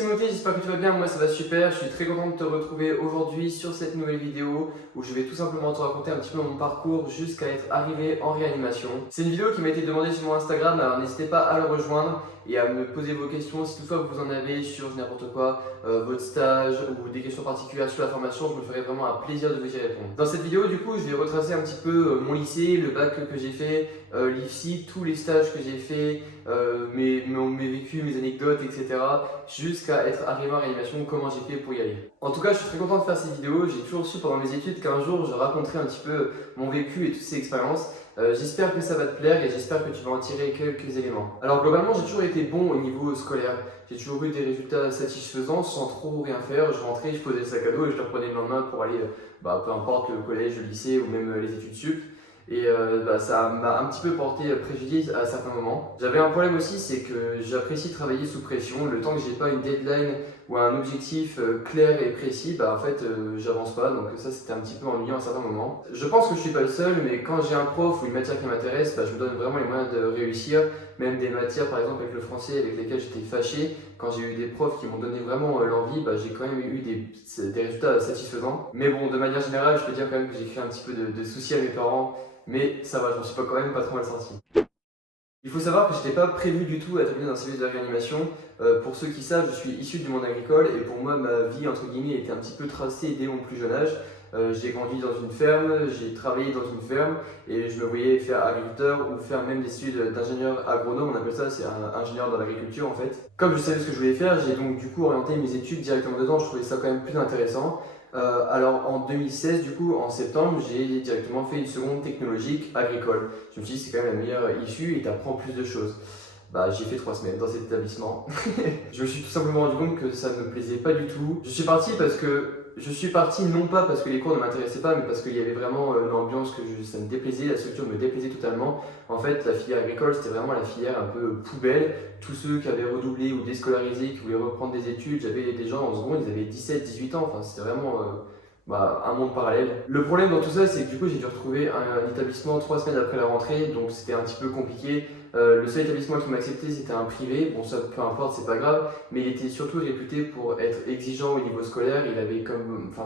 Timothée, j'espère que tu vas bien, moi ça va super, je suis très content de te retrouver aujourd'hui sur cette nouvelle vidéo où je vais tout simplement te raconter un petit peu mon parcours jusqu'à être arrivé en réanimation. C'est une vidéo qui m'a été demandée sur mon Instagram, alors n'hésitez pas à le rejoindre et à me poser vos questions si toutefois vous en avez sur n'importe quoi, votre stage ou des questions particulières sur la formation, je me ferai vraiment un plaisir de vous y répondre. Dans cette vidéo du coup je vais retracer un petit peu mon lycée, le bac que j'ai fait, l'IFSI, tous les stages que j'ai fait, mes vécus, mes anecdotes, etc. jusqu'à être arrivé en réanimation, comment j'ai fait pour y aller. En tout cas, je suis très content de faire cette vidéo. J'ai toujours su pendant mes études qu'un jour je raconterai un petit peu mon vécu et toutes ces expériences. J'espère que ça va te plaire et j'espère que tu vas en tirer quelques éléments. Alors globalement, j'ai toujours été bon au niveau scolaire. J'ai toujours eu des résultats satisfaisants sans trop rien faire. Je rentrais, je posais le sac à dos et je le reprenais le lendemain pour aller, peu importe le collège, le lycée ou même les études sup. Et ça m'a un petit peu porté préjudice à certains moments. J'avais un problème aussi, c'est que j'apprécie travailler sous pression. Le temps que j'ai pas une deadline ou un objectif clair et précis, en fait j'avance pas. Donc ça c'était un petit peu ennuyant à certains moments. Je pense que je suis pas le seul, mais quand j'ai un prof ou une matière qui m'intéresse, je me donne vraiment les moyens de réussir. Même des matières par exemple avec le français avec lesquelles j'étais fâché, quand j'ai eu des profs qui m'ont donné vraiment l'envie, j'ai quand même eu des résultats satisfaisants. Mais bon, de manière générale, je peux dire quand même que j'ai créé un petit peu de soucis à mes parents. Mais ça va, je m'en suis quand même pas trop mal senti. Il faut savoir que je n'étais pas prévu du tout à être dans un service de réanimation. Pour ceux qui savent, je suis issu du monde agricole et pour moi, ma vie entre guillemets était un petit peu tracée dès mon plus jeune âge. J'ai grandi dans une ferme, j'ai travaillé dans une ferme et je me voyais faire agriculteur ou faire même des études d'ingénieur agronome, on appelle ça, c'est un ingénieur dans l'agriculture en fait. Comme je savais ce que je voulais faire, j'ai donc du coup orienté mes études directement dedans, je trouvais ça quand même plus intéressant. Alors en 2016, du coup, en septembre, j'ai directement fait une seconde technologique agricole. Je me suis dit c'est quand même la meilleure issue et tu apprends plus de choses. J'ai fait 3 semaines dans cet établissement. Je me suis tout simplement rendu compte que ça ne me plaisait pas du tout. Je suis parti non pas parce que les cours ne m'intéressaient pas, mais parce qu'il y avait vraiment l'ambiance ça me déplaisait, la structure me déplaisait totalement. En fait, la filière agricole, c'était vraiment la filière un peu poubelle. Tous ceux qui avaient redoublé ou déscolarisé, qui voulaient reprendre des études, j'avais des gens en seconde, ils avaient 17-18 ans. Enfin, c'était vraiment un monde parallèle. Le problème dans tout ça, c'est que du coup, j'ai dû retrouver un établissement 3 semaines après la rentrée, donc c'était un petit peu compliqué. Le seul établissement qui m'a accepté, c'était un privé. Bon, ça, peu importe, c'est pas grave, mais il était surtout réputé pour être exigeant au niveau scolaire. Il avait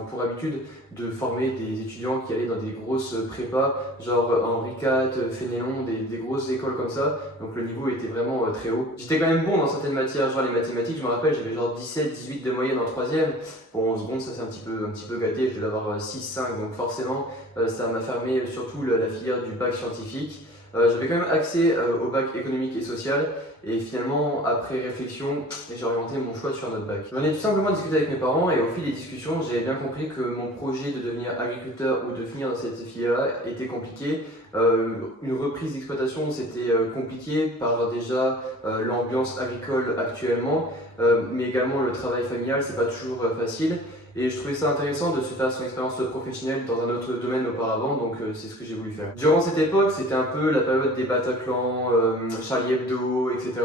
pour habitude de former des étudiants qui allaient dans des grosses prépas, genre Henri IV, Fénélon, des grosses écoles comme ça. Donc le niveau était vraiment très haut. J'étais quand même bon dans certaines matières, genre les mathématiques, je me rappelle, j'avais genre 17-18 de moyenne en 3ème. Bon, en seconde, ça c'est un petit peu gâté, je devais avoir 6-5, donc forcément, ça m'a fermé surtout la filière du bac scientifique. J'avais quand même accès au bac économique et social et finalement après réflexion j'ai orienté mon choix sur un autre bac. J'en ai tout simplement discuté avec mes parents et au fil des discussions j'avais bien compris que mon projet de devenir agriculteur ou de finir dans cette filière-là était compliqué. Une reprise d'exploitation c'était compliqué par déjà l'ambiance agricole actuellement, mais également le travail familial c'est pas toujours facile. Et je trouvais ça intéressant de se faire son expérience professionnelle dans un autre domaine auparavant, donc c'est ce que j'ai voulu faire. Durant cette époque, c'était un peu la période des Bataclan, Charlie Hebdo, etc.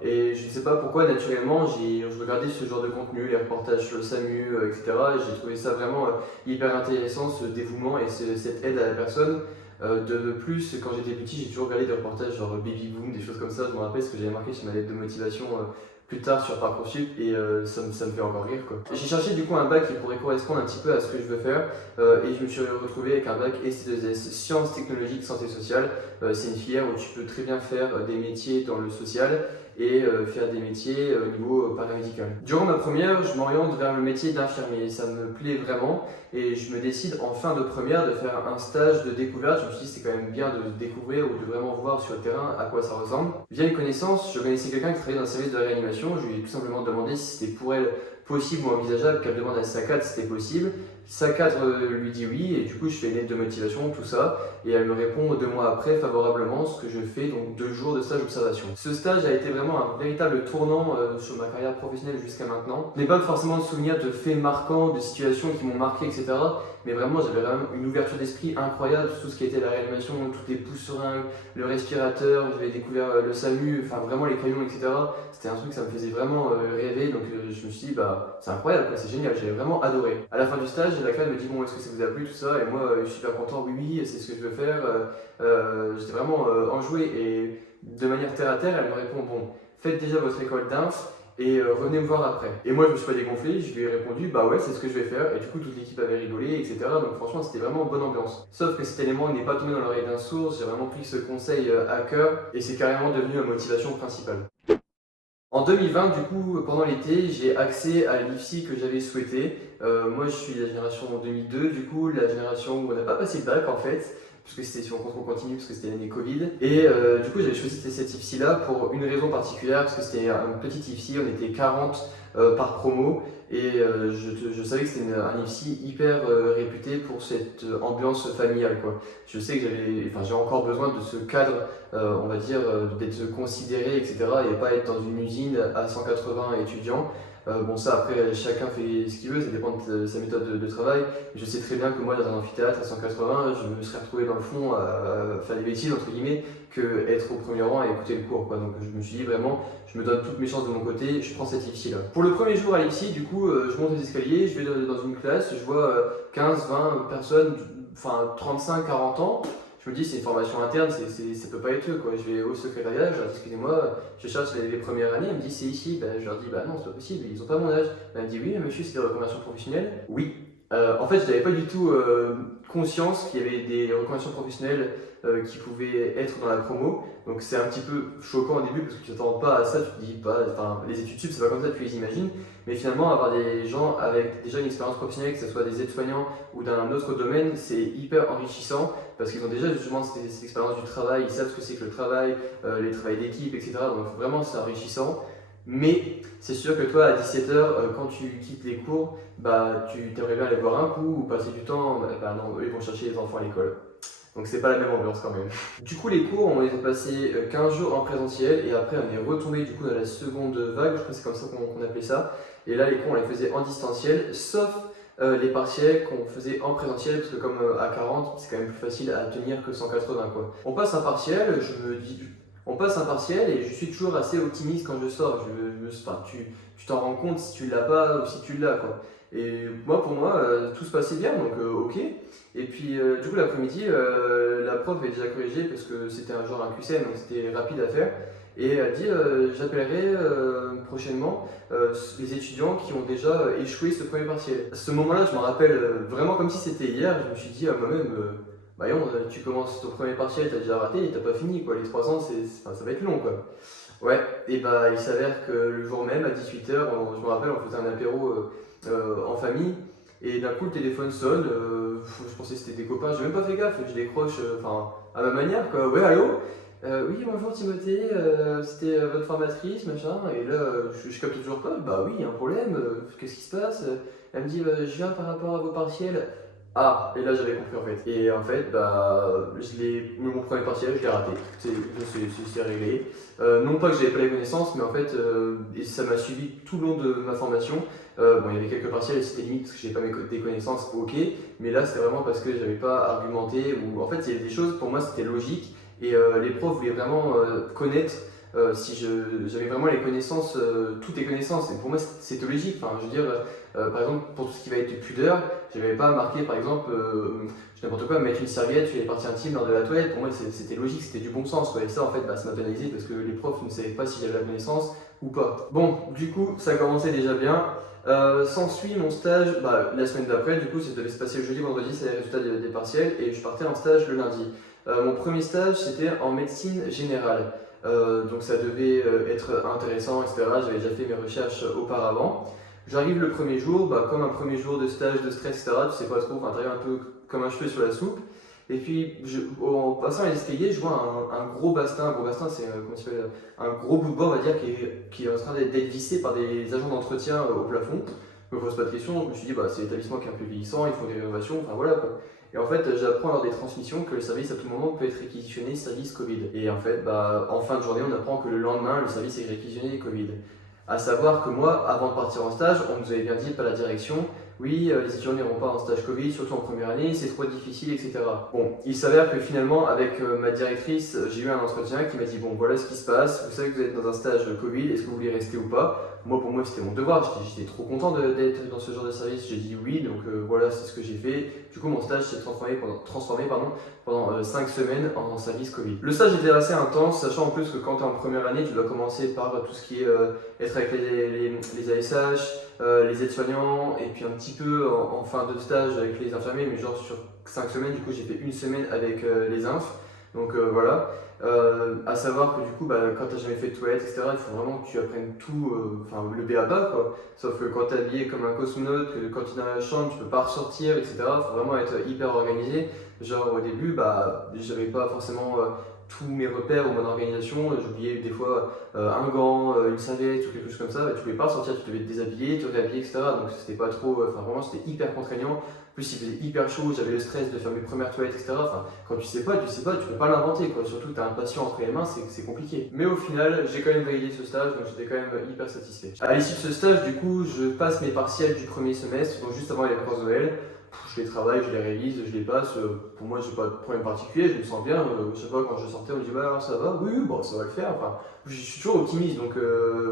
Et je ne sais pas pourquoi, naturellement, je regardais ce genre de contenu, les reportages sur le SAMU, etc. Et j'ai trouvé ça vraiment hyper intéressant, ce dévouement et cette aide à la personne. De plus, quand j'étais petit, j'ai toujours regardé des reportages genre Baby Boom, des choses comme ça. Je me rappelle ce que j'avais marqué sur ma lettre de motivation plus tard sur Parcoursup et ça me fait encore rire quoi. J'ai cherché du coup un bac qui pourrait correspondre un petit peu à ce que je veux faire et je me suis retrouvé avec un bac ST2S, Sciences Technologiques Santé Sociale. C'est une filière où tu peux très bien faire des métiers dans le social et faire des métiers au niveau paramédical. Durant ma première, je m'oriente vers le métier d'infirmier, ça me plaît vraiment et je me décide en fin de première de faire un stage de découverte. Je me suis dit c'est quand même bien de découvrir ou de vraiment voir sur le terrain à quoi ça ressemble. Via une connaissance, je connaissais quelqu'un qui travaillait dans un service de réanimation. Je lui ai tout simplement demandé si c'était pour elle possible ou envisageable qu'elle demande à sa cadre si c'était possible. Sa cadre lui dit oui et du coup je fais une lettre de motivation, tout ça et elle me répond 2 mois après favorablement, ce que je fais donc 2 jours de stage d'observation. Ce stage a été vraiment un véritable tournant sur ma carrière professionnelle jusqu'à maintenant. Je n'ai pas forcément de souvenirs de faits marquants, de situations qui m'ont marqué, etc. Mais vraiment j'avais vraiment une ouverture d'esprit incroyable sur tout ce qui était la réanimation, toutes les pousses seringues, le respirateur, j'avais découvert le SAMU, enfin vraiment les camions, etc. C'était un truc ça me faisait vraiment rêver, donc je me suis dit c'est incroyable, c'est génial, j'avais vraiment adoré. À la fin du stage, la cadre me dit bon est-ce que ça vous a plu tout ça et moi je suis super content, oui c'est ce que je veux faire. J'étais vraiment enjoué et de manière terre à terre elle me répond bon faites déjà votre école d'inf et revenez me voir après. Et moi je me suis pas dégonflé, je lui ai répondu bah ouais c'est ce que je vais faire et du coup toute l'équipe avait rigolé etc. Donc franchement c'était vraiment bonne ambiance. Sauf que cet élément n'est pas tombé dans l'oreille d'un sourd, j'ai vraiment pris ce conseil à cœur et c'est carrément devenu ma motivation principale. En 2020, du coup, pendant l'été, j'ai accès à l'IFSI que j'avais souhaité. Moi, je suis de la génération 2002, du coup, la génération où on n'a pas passé le bac en fait, puisque c'était sur contrôle continu, parce que c'était l'année Covid. Et du coup, j'avais choisi cette IFSI-là pour une raison particulière, parce que c'était un petit IFSI, on était 40 par promo, et je savais que c'était un IFSI hyper réputé pour cette ambiance familiale, quoi. Je sais que j'ai encore besoin de ce cadre on va dire, d'être considéré, etc. et pas être dans une usine à 180 étudiants. Bon, ça après, chacun fait ce qu'il veut, ça dépend de sa méthode de travail. Je sais très bien que moi, dans un amphithéâtre à 180, je me serais retrouvé dans le fond à faire des bêtises, entre guillemets, que être au premier rang et écouter le cours, quoi. Donc je me suis dit vraiment, je me donne toutes mes chances de mon côté, je prends cette IFSI là. Pour le premier jour à l'IFSI, du coup, je monte les escaliers, je vais dans une classe, je vois 15, 20 personnes, enfin 35, 40 ans. Je me dis, c'est une formation interne, ça peut pas être eux, quoi. Je vais au secrétariat, je leur dis, excusez-moi, je cherche les premières années. Elle me dit, c'est ici. Ben, je leur dis, bah non, c'est pas possible, ils ont pas mon âge. Elle me dit, oui, monsieur, c'est des reconversions professionnelles. Oui. En fait, je n'avais pas du tout conscience qu'il y avait des reconversions professionnelles qui pouvaient être dans la promo. Donc c'est un petit peu choquant au début parce que tu t'attends pas à ça, tu te dis pas, enfin les études sup c'est pas comme ça que tu les imagines, mais finalement avoir des gens avec déjà une expérience professionnelle, que ce soit des aides-soignants ou d'un autre domaine, c'est hyper enrichissant parce qu'ils ont déjà justement cette expérience du travail, ils savent ce que c'est que le travail, les travails d'équipe, etc. Donc vraiment c'est enrichissant. Mais c'est sûr que toi, à 17h, quand tu quittes les cours, bah, tu aimerais bien aller boire un coup ou passer du temps. Bah non, eux, ils vont chercher les enfants à l'école. Donc c'est pas la même ambiance quand même. Du coup, les cours, on les a passés 15 jours en présentiel et après, on est retombé du coup dans la seconde vague, je crois que c'est comme ça qu'on appelait ça. Et là, les cours, on les faisait en distanciel, sauf les partiels qu'on faisait en présentiel, parce que comme à 40, c'est quand même plus facile à tenir que 180, quoi. On passe un partiel, on passe un partiel et je suis toujours assez optimiste quand je sors. Enfin, tu t'en rends compte si tu l'as pas ou si tu l'as, quoi. Et moi, pour moi, tout se passait bien, donc ok. Et puis, du coup, l'après-midi, la prof avait déjà corrigé parce que c'était un genre un QCM, donc c'était rapide à faire. Et elle dit j'appellerai prochainement les étudiants qui ont déjà échoué ce premier partiel. À ce moment-là, je me rappelle vraiment comme si c'était hier. Je me suis dit à moi-même bah non, tu commences ton premier partiel, t'as déjà raté et t'as pas fini, quoi. Les 3 ans, enfin, ça va être long, quoi. Ouais, et bah il s'avère que le jour même, à 18h, je me rappelle, on faisait un apéro en famille. Et d'un coup, le téléphone sonne. Je pensais que c'était des copains. J'ai même pas fait gaffe. Je décroche, enfin, à ma manière, quoi. Ouais, allô? Oui, bonjour Timothée. C'était votre formatrice, machin. Et là, je capte toujours pas. Bah oui, il y a un problème. Qu'est-ce qui se passe? Elle me dit, je viens par rapport à vos partiels. Ah, et là j'avais compris en fait. Et en fait, bah, mon premier partiel, je l'ai raté. C'est réglé. Non pas que j'avais pas les connaissances, mais en fait, et ça m'a suivi tout le long de ma formation. Bon, il y avait quelques partiels et c'était limite parce que j'avais pas des connaissances, ok. Mais là, c'était vraiment parce que j'avais pas argumenté. Ou en fait, il y avait des choses, pour moi, c'était logique. Et les profs voulaient vraiment connaître si j'avais vraiment les connaissances, toutes les connaissances. Et pour moi, c'était logique. Enfin, je veux dire, par exemple, pour tout ce qui va être pudeur, je n'avais pas marqué, par exemple, n'importe quoi, mettre une serviette sur les parties intimes lors de la toilette. Pour moi, c'était logique, c'était du bon sens, quoi. Et ça, en fait, bah, ça m'a pénalisé parce que les profs ne savaient pas si j'avais la connaissance ou pas. Bon, du coup, ça commençait déjà bien. S'ensuit mon stage la semaine d'après, du coup, ça devait se passer le jeudi, vendredi, c'est les résultats des partiels, et je partais en stage le lundi. Mon premier stage, c'était en médecine générale. Donc ça devait être intéressant, etc. J'avais déjà fait mes recherches auparavant. J'arrive le premier jour, comme un premier jour de stage, de stress, etc. Tu sais pas trop, enfin t'arrives un peu comme un cheveu sur la soupe. Et puis en passant les escaliers, je vois un gros bastin. Un gros bastin, c'est un gros bout de bois, on va dire, qui est en train d'être vissé par des agents d'entretien au plafond. Je me pose pas de questions, je me suis dit c'est l'établissement qui est un peu vieillissant, ils font des rénovations, enfin voilà quoi. Et en fait, j'apprends lors des transmissions que le service à tout moment peut être réquisitionné service Covid. Et en fait, en fin de journée, on apprend que le lendemain, le service est réquisitionné Covid. À savoir que moi, avant de partir en stage, on nous avait bien dit par la direction, oui, les étudiants n'iront pas en stage Covid, surtout en première année, c'est trop difficile, etc. Bon, il s'avère que finalement, avec ma directrice, j'ai eu un entretien qui m'a dit, bon, voilà ce qui se passe, vous savez que vous êtes dans un stage Covid, est-ce que vous voulez rester ou pas? Moi, pour moi, c'était mon devoir, j'étais trop content d'être dans ce genre de service, j'ai dit oui, donc voilà, c'est ce que j'ai fait. Du coup, mon stage s'est transformé pendant 5 semaines en service Covid. Le stage était assez intense, sachant en plus que quand tu es en première année, tu dois commencer par tout ce qui est être avec les ASH, les aides-soignants, et puis un petit peu en fin de stage avec les infirmiers, mais genre sur 5 semaines, du coup j'ai fait une semaine avec les infs. Donc voilà, à savoir que du coup quand tu n'as jamais fait de toilette, etc., il faut vraiment que tu apprennes tout, enfin le b a ba quoi. Sauf que quand tu es habillé comme un cosmonaute, que quand tu es dans la chambre, tu peux pas ressortir, etc., il faut vraiment être hyper organisé. Genre au début, j'avais pas forcément tous mes repères ou mon organisation, j'oubliais des fois un gant, une serviette ou quelque chose comme ça, tu pouvais pas sortir, tu devais te déshabiller, te réhabiller, etc. Donc c'était pas trop, enfin vraiment c'était hyper contraignant. En plus il faisait hyper chaud, j'avais le stress de faire mes premières toilettes, etc. Enfin quand tu sais pas, tu peux pas l'inventer quoi. Surtout tu as un patient entre les mains, c'est compliqué. Mais au final, j'ai quand même validé ce stage, donc j'étais quand même hyper satisfait. À l'issue de ce stage, du coup, je passe mes partiels du premier semestre, donc juste avant les vacances de Noël. Je les travaille, je les révise, je les passe. Pour moi, j'ai pas de problème particulier, je me sens bien. Je sais pas, quand je sortais, on me dit bah alors ça va, oui, bon, ça va le faire. Enfin, je suis toujours optimiste, donc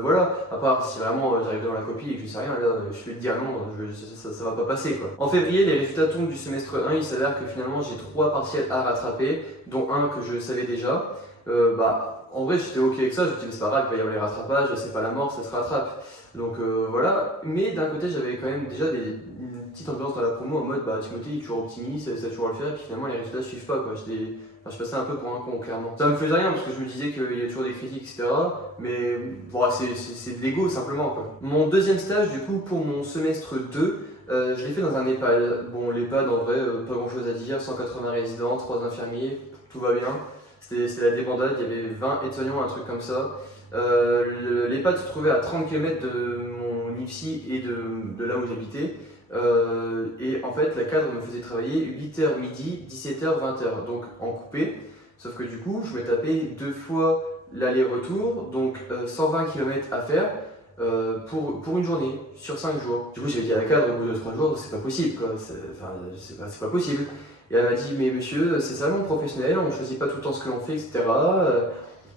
voilà. À part si vraiment j'arrive dans la copie et que je sais rien, là, je vais te dire non, ça va pas passer quoi. En février, les résultats tombent du semestre 1. Il s'avère que finalement j'ai 3 partiels à rattraper, dont un que je savais déjà. En vrai, j'étais ok avec ça. Je me dis, mais c'est pas grave, il va y avoir les rattrapages, c'est pas la mort, ça se rattrape. Donc voilà. Mais d'un côté, j'avais quand même déjà une petite ambiance dans la promo en mode, Timothée il est toujours optimiste, ça va toujours le faire, et puis finalement, les résultats suivent pas, quoi. Je passais un peu pour un con, clairement. Ça me faisait rien parce que je me disais qu'il y a toujours des critiques, etc. Mais bon, c'est de l'ego simplement, quoi. Mon deuxième stage, du coup, pour mon semestre 2, je l'ai fait dans un EHPAD. Bon, l'EHPAD, en vrai, pas grand chose à dire, 180 résidents, 3 infirmiers, tout va bien. C'était la débandade, il y avait 20 aides-soignants, un truc comme ça. L'EHPAD se trouvait à 30 km de mon IFSI et de là où j'habitais. Et en fait, la cadre me faisait travailler 8h midi, 17h, 20h, donc en coupé. Sauf que du coup, je me tapais 2 fois l'aller-retour, donc 120 km à faire pour une journée, sur 5 jours. Du coup, j'ai dit à la cadre au bout de 3 jours, c'est pas possible, quoi. C'est pas possible. Et elle m'a dit, mais monsieur, c'est ça le monde professionnel, on ne choisit pas tout le temps ce que l'on fait, etc.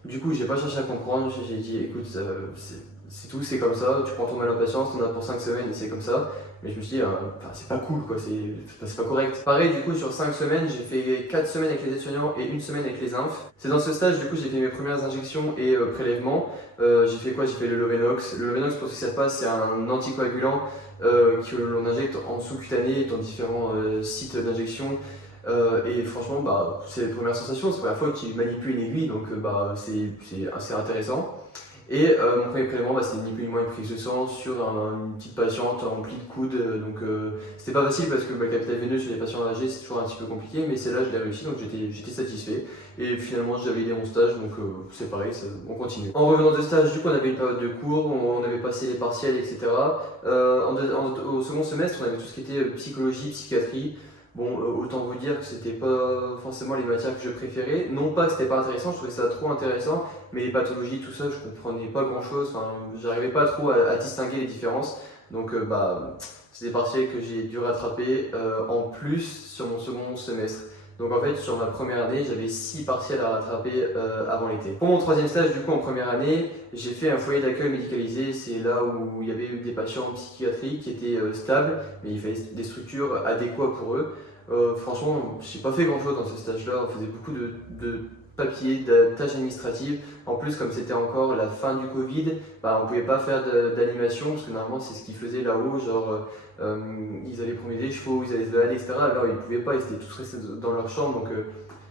Du coup, j'ai pas cherché à comprendre, j'ai dit, écoute, c'est tout, c'est comme ça, tu prends ton mal en patience, on a pour 5 semaines et c'est comme ça. Mais je me suis dit, c'est pas cool, quoi, c'est pas correct. Pareil, du coup, sur 5 semaines, j'ai fait 4 semaines avec les aides-soignants et 1 semaine avec les infs. C'est dans ce stage, du coup, j'ai fait mes premières injections et prélèvements. J'ai fait quoi? J'ai fait le Lovenox. Le Lovenox, pour ceux qui ne savent pas, c'est un anticoagulant que l'on injecte en sous-cutané dans différents sites d'injection. Et franchement, c'est les premières sensations, c'est la première fois que tu manipules une aiguille, donc c'est assez intéressant. Et mon premier prélèvement, c'est ni plus ni moins une prise de sang sur une petite patiente remplie de coudes. Donc c'était pas facile parce que le capital veineux chez les patients âgés c'est toujours un petit peu compliqué, mais celle-là je l'ai réussi donc j'étais satisfait. Et finalement j'avais aidé mon stage donc c'est pareil, on continue. En revenant de stage, du coup on avait une période de cours, on avait passé les partiels, etc. Au second semestre, on avait tout ce qui était psychologie, psychiatrie. Bon, autant vous dire que c'était pas forcément les matières que je préférais. Non pas que c'était pas intéressant, je trouvais ça trop intéressant, mais les pathologies, tout ça, je comprenais pas grand chose. Enfin, j'arrivais pas trop à distinguer les différences. Donc, c'est des partiels que j'ai dû rattraper en plus sur mon second semestre. Donc en fait, sur ma première année, j'avais 6 partiels à rattraper avant l'été. Pour mon troisième stage, du coup, en première année, j'ai fait un foyer d'accueil médicalisé. C'est là où il y avait des patients psychiatriques qui étaient stables, mais il fallait des structures adéquates pour eux. Franchement, j'ai pas fait grand chose dans ce stage-là. On faisait beaucoup de papiers, de tâches administratives. En plus, comme c'était encore la fin du Covid, on pouvait pas faire d'animation parce que normalement c'est ce qu'ils faisaient là-haut, genre ils allaient promener des chevaux, ils allaient se balader, etc. Alors ils pouvaient pas, ils étaient tous restés dans leur chambre, donc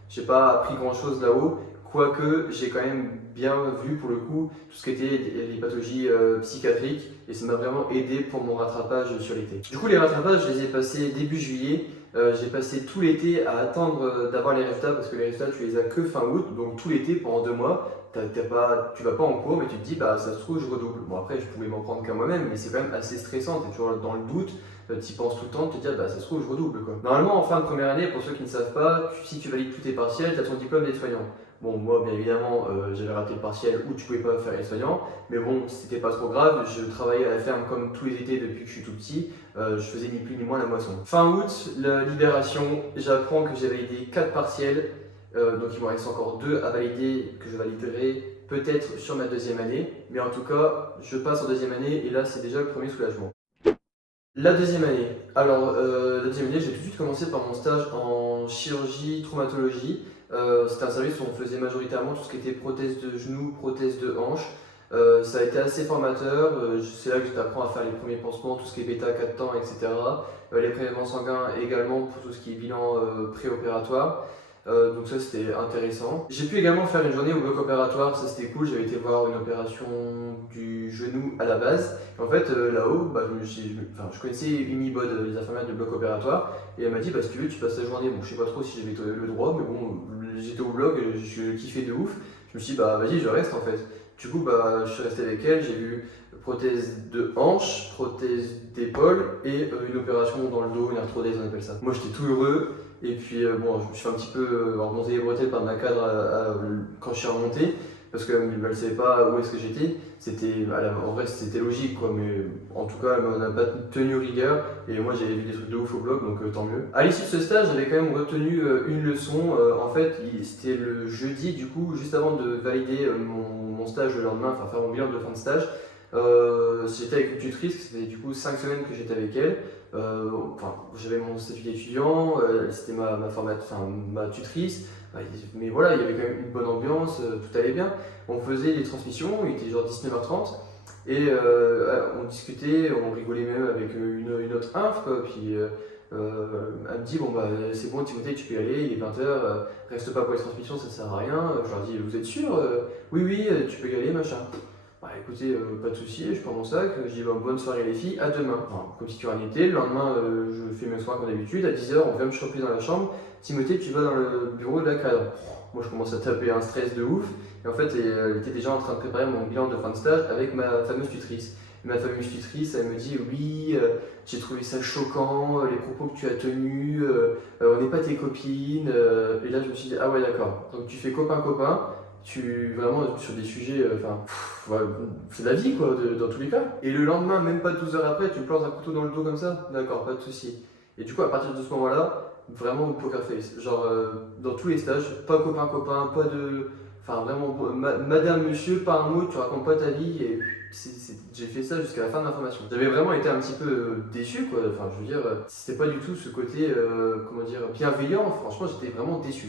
j'ai pas appris grand-chose là-haut. Quoique j'ai quand même bien vu pour le coup tout ce qui était les pathologies psychiatriques et ça m'a vraiment aidé pour mon rattrapage sur l'été. Du coup les rattrapages je les ai passés début juillet. J'ai passé tout l'été à attendre d'avoir les résultats parce que les résultats tu les as que fin août, donc tout l'été pendant 2 mois tu vas pas en cours mais tu te dis ça se trouve je redouble. Bon après je pouvais m'en prendre qu'à moi-même mais c'est quand même assez stressant, tu es toujours dans le doute, tu y penses tout le temps, tu te dis ça se trouve je redouble quoi. Normalement en fin de première année, pour ceux qui ne savent pas, si tu valides tous tes partiels, tu as ton diplôme d'aide-soignant. Bon, moi, bien évidemment, j'avais raté le partiel ou tu pouvais pas faire aide-soignant, mais bon, c'était pas trop grave. Je travaillais à la ferme comme tous les étés depuis que je suis tout petit. Je faisais ni plus ni moins la moisson. Fin août, la libération, j'apprends que j'ai validé 4 partiels, donc il me reste encore 2 à valider, que je validerai peut-être sur ma deuxième année, mais en tout cas, je passe en deuxième année et là, c'est déjà le premier soulagement. La deuxième année. Alors, la deuxième année, j'ai tout de suite commencé par mon stage en chirurgie, traumatologie. C'était un service où on faisait majoritairement tout ce qui était prothèse de genou, prothèse de hanche. Ça a été assez formateur. C'est là que tu apprends à faire les premiers pansements, tout ce qui est bêta 4 temps, etc. Les prélèvements sanguins également pour tout ce qui est bilan préopératoire. Donc ça c'était intéressant. J'ai pu également faire une journée au bloc opératoire, ça c'était cool, j'avais été voir une opération du genou à la base. Et en fait là-haut, je connaissais Unibod, les infirmières du bloc opératoire, et elle m'a dit bah si tu veux tu passes la journée. Bon je sais pas trop si j'avais le droit, mais bon j'étais au bloc, je kiffais de ouf. Je me suis dit bah vas-y je reste en fait. Du coup bah je suis resté avec elle, j'ai vu prothèse de hanche, prothèse d'épaule et une opération dans le dos, une arthrodèse on appelle ça. Moi j'étais tout heureux. Et puis bon, je me suis fait un petit peu remonter les bretelles par ma cadre quand je suis remonté, parce qu'elle ne savait pas où est-ce que j'étais. En vrai c'était logique quoi, mais en tout cas elle n'a pas tenu rigueur, et moi j'avais vu des trucs de ouf au blog, donc tant mieux. À l'issue de ce stage, j'avais quand même retenu une leçon. En fait, c'était le jeudi, du coup, juste avant de valider mon stage le lendemain, enfin faire mon bilan de fin de stage. J'étais avec une tutrice, c'était du coup 5 semaines que j'étais avec elle. J'avais mon statut d'étudiant, c'était ma tutrice, mais voilà, il y avait quand même une bonne ambiance, tout allait bien. On faisait des transmissions, il était genre 19h30, et on discutait, on rigolait même avec une autre inf, quoi. Puis elle me dit bon bah c'est bon Timothée, tu peux y aller, il est 20h, reste pas pour les transmissions, ça sert à rien. Je leur dis vous êtes sûr? Oui oui, tu peux y aller, machin. Bah écoutez, pas de soucis, je prends mon sac, je dis bah, bonne soirée les filles, à demain. Enfin, comme si tu rien n'était, le lendemain je fais mes soins comme d'habitude, à 10h on vient me choper dans la chambre, Timothée tu vas dans le bureau de la cadre. Moi je commence à taper un stress de ouf, et en fait elle était déjà en train de préparer mon bilan de fin de stage avec ma fameuse tutrice. Et ma fameuse tutrice elle me dit oui, j'ai trouvé ça choquant, les propos que tu as tenus, on n'est pas tes copines, et là je me suis dit ah ouais d'accord, donc tu fais copain-copain, vraiment sur des sujets, c'est la vie quoi, dans tous les cas. Et le lendemain, même pas 12 heures après, tu me plantes un couteau dans le dos comme ça, d'accord, pas de souci. Et du coup, à partir de ce moment-là, vraiment poker face. Genre, dans tous les stages, pas copain-copain, pas de. Enfin, vraiment, madame, monsieur, pas un mot, tu racontes pas ta vie, et j'ai fait ça jusqu'à la fin de ma formation. J'avais vraiment été un petit peu déçu quoi, enfin, je veux dire, c'était pas du tout ce côté, comment dire, bienveillant, franchement, j'étais vraiment déçu.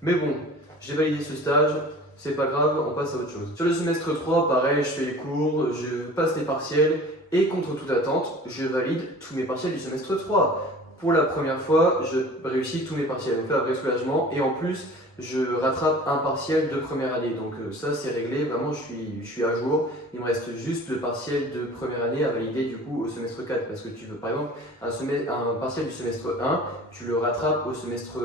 Mais bon, j'ai validé ce stage. C'est pas grave, on passe à autre chose. Sur le semestre 3, pareil, je fais les cours, je passe les partiels et contre toute attente, je valide tous mes partiels du semestre 3. Pour la première fois, je réussis tous mes partiels, donc là, un vrai soulagement, et en plus, je rattrape un partiel de première année. Donc ça, c'est réglé, vraiment, je suis à jour. Il me reste juste le partiel de première année à valider du coup au semestre 4, parce que tu veux par exemple un partiel du semestre 1, tu le rattrapes au semestre,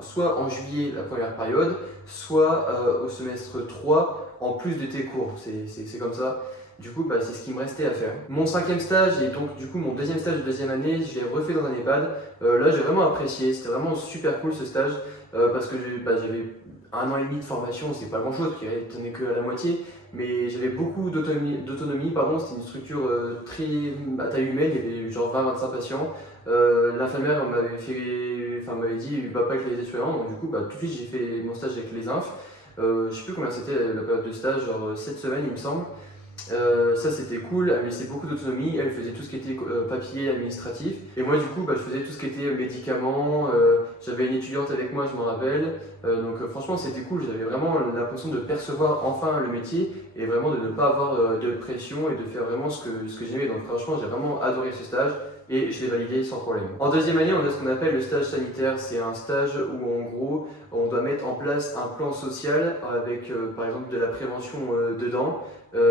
soit en juillet la première période, soit au semestre 3 en plus de tes cours, c'est comme ça. Du coup, c'est ce qui me restait à faire. Mon 5e stage et donc du coup mon deuxième stage de deuxième année, je l'ai refait dans un EHPAD. Là, j'ai vraiment apprécié, c'était vraiment super cool ce stage, parce que j'avais 1 an et demi de formation, c'est pas grand chose, qui tenait que à la moitié, mais j'avais beaucoup d'autonomie. C'était une structure très à taille humaine, il y avait genre 20-25 patients. L'infirmière m'avait dit il va pas avec les étudiants, donc du coup tout de suite j'ai fait mon stage avec les infs. Je sais plus combien c'était la période de stage, genre 7 semaines il me semble. Ça c'était cool, elle me laissait beaucoup d'autonomie, elle faisait tout ce qui était papier administratif, et moi du coup je faisais tout ce qui était médicaments, j'avais une étudiante avec moi je m'en rappelle, donc franchement c'était cool, j'avais vraiment l'impression de percevoir enfin le métier et vraiment de ne pas avoir de pression et de faire vraiment ce que j'aimais, donc franchement j'ai vraiment adoré ce stage et je l'ai validé sans problème. En deuxième année, on a ce qu'on appelle le stage sanitaire. C'est un stage où en gros on doit mettre en place un plan social avec par exemple de la prévention dedans,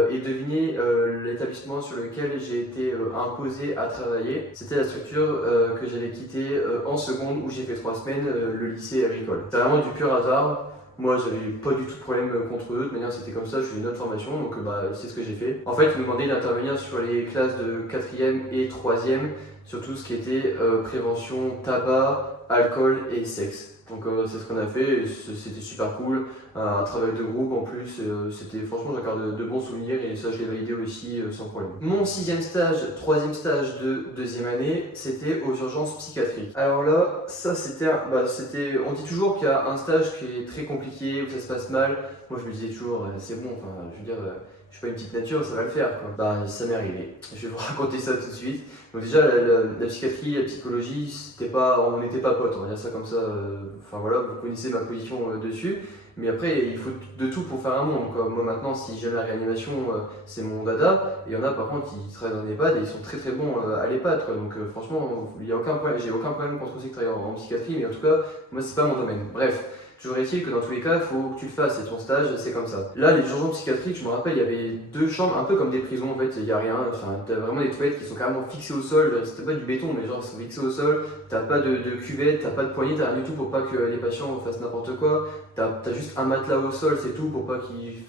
et deviner l'établissement sur lequel j'ai été imposé à travailler. C'était la structure que j'avais quittée en seconde, où j'ai fait 3 semaines, le lycée agricole. C'est vraiment du pur hasard. Moi, j'avais pas du tout de problème contre eux, de toute manière c'était comme ça, je fais une autre formation, donc c'est ce que j'ai fait. En fait, ils me demandaient d'intervenir sur les classes de 4e et 3e, sur tout ce qui était prévention tabac, alcool et sexe. Donc c'est ce qu'on a fait, et c'était super cool, un travail de groupe en plus, c'était franchement j'en garde de bons souvenirs et ça je l'ai validé aussi sans problème. Mon 6e stage, 3e stage de 2e année, c'était aux urgences psychiatriques. Alors là, ça c'était, on dit toujours qu'il y a un stage qui est très compliqué, où ça se passe mal. Moi je me disais toujours, c'est bon, enfin je veux dire, je suis pas une petite nature, ça va le faire quoi. Bah ça m'est arrivé, je vais vous raconter ça tout de suite. Donc déjà la psychiatrie, la psychologie, on n'était pas potes, on va dire ça comme ça. Enfin voilà, vous connaissez ma position dessus. Mais après, il faut de tout pour faire un monde, quoi. Moi maintenant, si j'aime la réanimation, c'est mon dada. Et il y en a par contre qui travaillent dans l'EHPAD et ils sont très très bons à l'EHPAD, quoi. Donc franchement, il n'y a aucun problème, j'ai aucun problème contre ceux qui travaillent en psychiatrie, mais en tout cas, moi c'est pas mon domaine. Bref. Toujours est-il que dans tous les cas, il faut que tu le fasses, c'est ton stage, c'est comme ça. Là, les urgences psychiatriques, je me rappelle, il y avait 2 chambres, un peu comme des prisons en fait, il n'y a rien, enfin, t'as vraiment des toilettes qui sont carrément fixées au sol, c'était pas du béton, mais genre ils sont fixés au sol, t'as pas de cuvette, t'as pas de poignée, t'as rien du tout pour pas que les patients fassent n'importe quoi, t'as juste un matelas au sol, c'est tout, pour pas qu'ils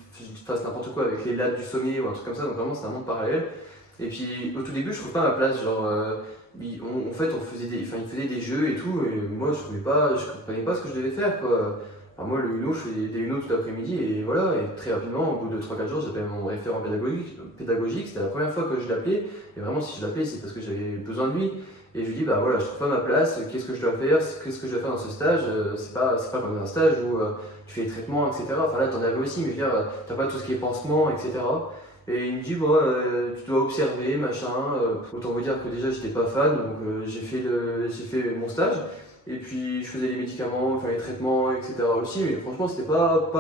fassent n'importe quoi avec les lattes du sommier ou un truc comme ça, donc vraiment c'est un monde parallèle. Et puis au tout début, je trouve pas ma place, genre. En fait, ils faisaient des jeux et tout, et moi je comprenais pas ce que je devais faire quoi. Alors moi, le Uno, je fais des Uno tout l'après-midi, et voilà, et très rapidement, au bout de 3-4 jours, j'appelle mon référent pédagogique, c'était la première fois que je l'appelais, et vraiment, si je l'appelais, c'est parce que j'avais besoin de lui. Et je lui dis, bah voilà, je trouve pas ma place, qu'est-ce que je dois faire, qu'est-ce que je dois faire dans ce stage, c'est pas comme un stage où tu fais les traitements, etc. Enfin là, t'en avais aussi, mais je veux dire, t'as pas tout ce qui est pansement, etc. Et il me dit, bon, tu dois observer, machin. Autant vous dire que déjà, j'étais pas fan, donc j'ai fait mon stage. Et puis, je faisais les médicaments, enfin les traitements, etc. aussi, mais franchement, c'était pas